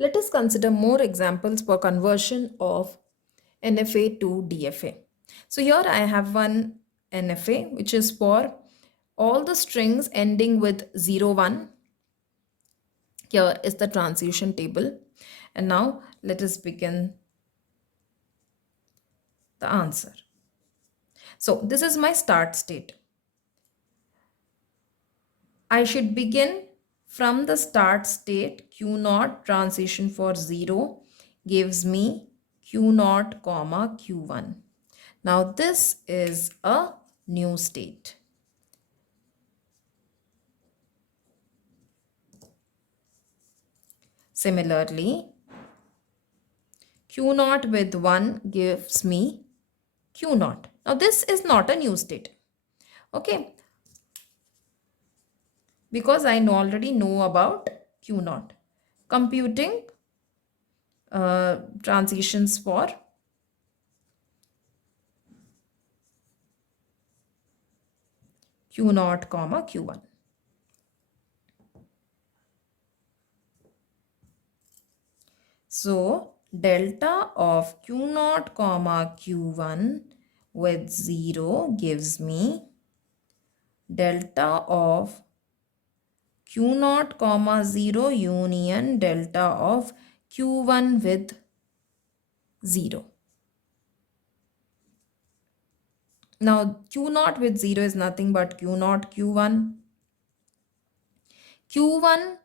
Let us consider more examples for conversion of NFA to DFA. So here I have one NFA which is for all the strings ending with 0, 1. Here is the transition table. And now let us begin the answer. So this is my start state. I should begin from the start state. Q naught transition for 0 gives me Q naught comma Q1. Now this is a new state. Similarly, Q naught with 1 gives me Q naught. Now this is not a new state. Okay, because I already know about Q naught. Computing transitions for Q naught comma Q1. So delta of Q naught comma Q1 with 0 gives me delta of Q naught comma 0 union delta of Q1 with 0. Now Q naught with 0 is nothing but Q naught Q1. Q1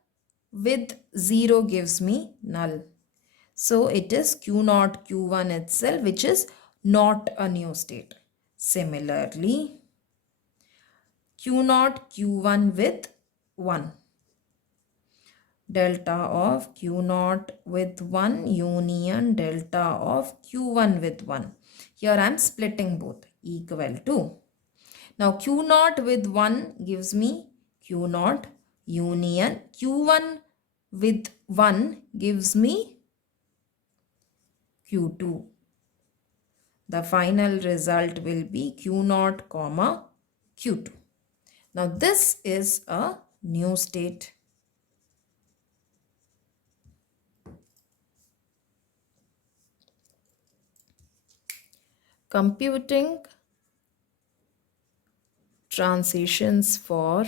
with 0 gives me null. So it is Q naught Q1 itself, which is not a new state. Similarly, Q naught Q1 with 1. Delta of Q naught with 1 union delta of Q1 with 1. Here I am splitting both equal to. Now Q naught with 1 gives me Q naught union. Q1 with 1 gives me Q2. The final result will be Q naught comma Q2. Now this is a new state. Computing transitions for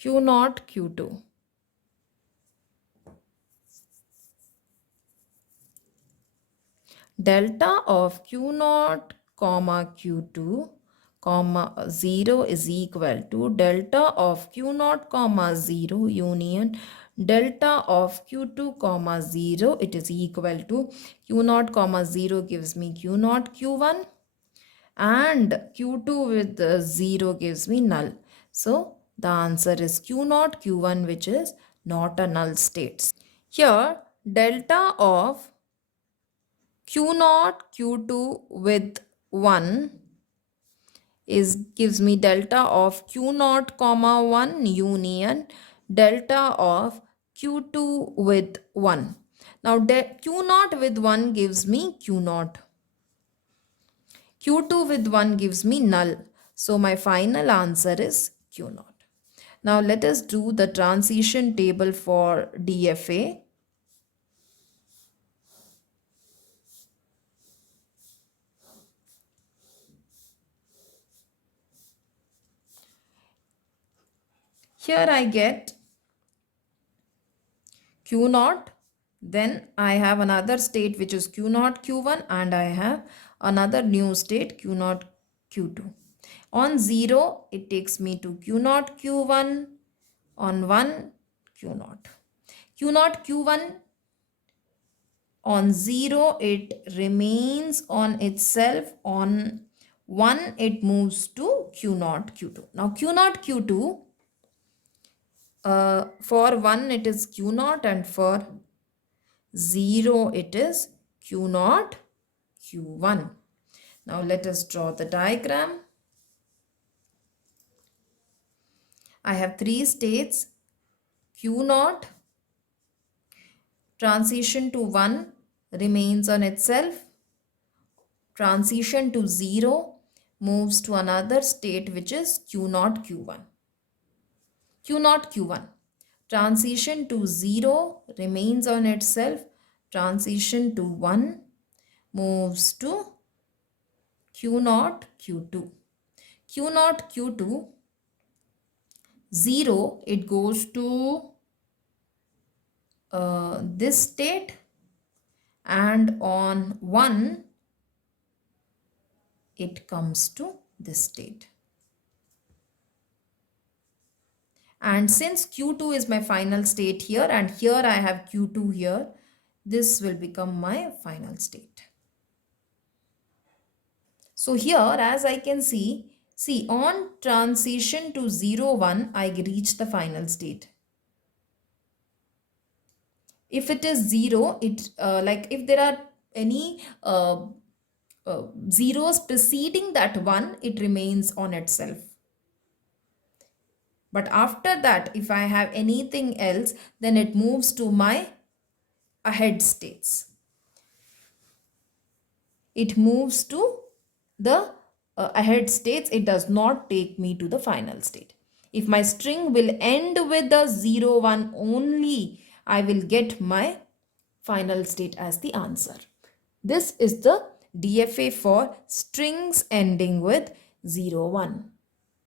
Q naught Q2. Delta of Q naught comma Q2 comma 0 is equal to delta of Q naught comma 0 union delta of Q2 comma 0. It is equal to Q naught comma 0 gives me Q naught Q1 and Q2 with 0 gives me null. So the answer is Q naught Q1, which is not a null state. Here delta of Q naught Q2 with 1 is gives me delta of Q naught comma 1 union delta of Q2 with 1. Now Q naught with 1 gives me Q naught. Q2 with 1 gives me null. So my final answer is Q naught. Now let us do the transition table for DFA. Here I get Q naught, then I have another state which is Q naught Q1 and I have another new state Q naught Q2. On 0 it takes me to Q naught Q1, on 1 Q naught. Q naught Q1 on 0 it remains on itself, on 1 it moves to Q naught Q2. Now Q naught Q2 for 1 it is Q naught and for 0 it is Q naught Q1. Now let us draw the diagram. I have three states. Q naught transition to 1 remains on itself. Transition to 0 moves to another state which is Q naught Q1. Q0, Q1. Transition to 0 remains on itself. Transition to 1 moves to Q0, Q2. Q0, Q2, 0, it goes to this state, and on 1, it comes to this state. And since Q2 is my final state here, and here I have Q2 here, this will become my final state. So here, as I can see on transition to 0, 1, I reach the final state. If it is 0, it like if there are any zeros preceding that 1, it remains on itself. But after that, if I have anything else, then it moves to my ahead states. It moves to the ahead states. It does not take me to the final state. If my string will end with the 0, 1 only, I will get my final state as the answer. This is the DFA for strings ending with 0, 1.